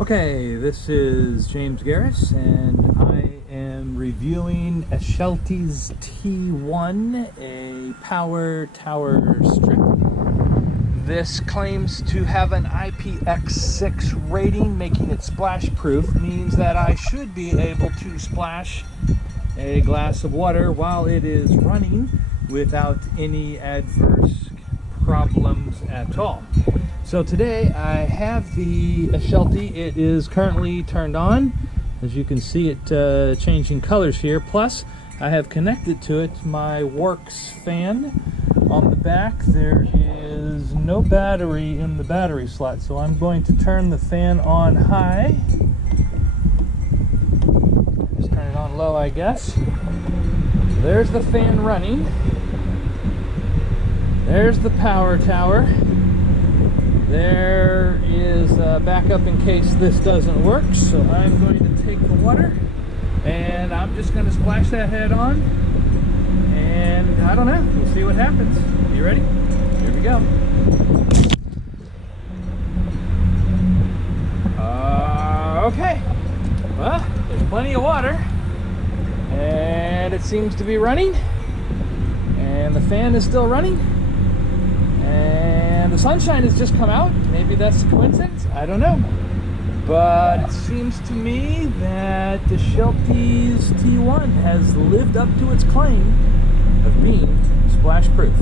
Okay, this is James Garris, and I am reviewing ESHLDTY T1, a power tower strip. This claims to have an IPX6 rating, making it splash proof, means that I should be able to splash a glass of water while it is running without any adverse problems at all. So today I have the ESHLDTY. It is currently turned on. As you can see, it changing colors here. Plus, I have connected to it my Works fan. On the back, there is no battery in the battery slot, so I'm going to turn the fan on high. Just turn it on low, I guess. There's the fan running. There's the power tower. There is a backup in case this doesn't work, so I'm going to take the water and I'm just going to splash that head on, and I don't know, we'll see what happens. You ready? Here we go. Okay, well, there's plenty of water and it seems to be running, and the fan is still running. And the sunshine has just come out. Maybe that's a coincidence, I don't know. But it seems to me that the ESHLDTY T1 has lived up to its claim of being splash proof.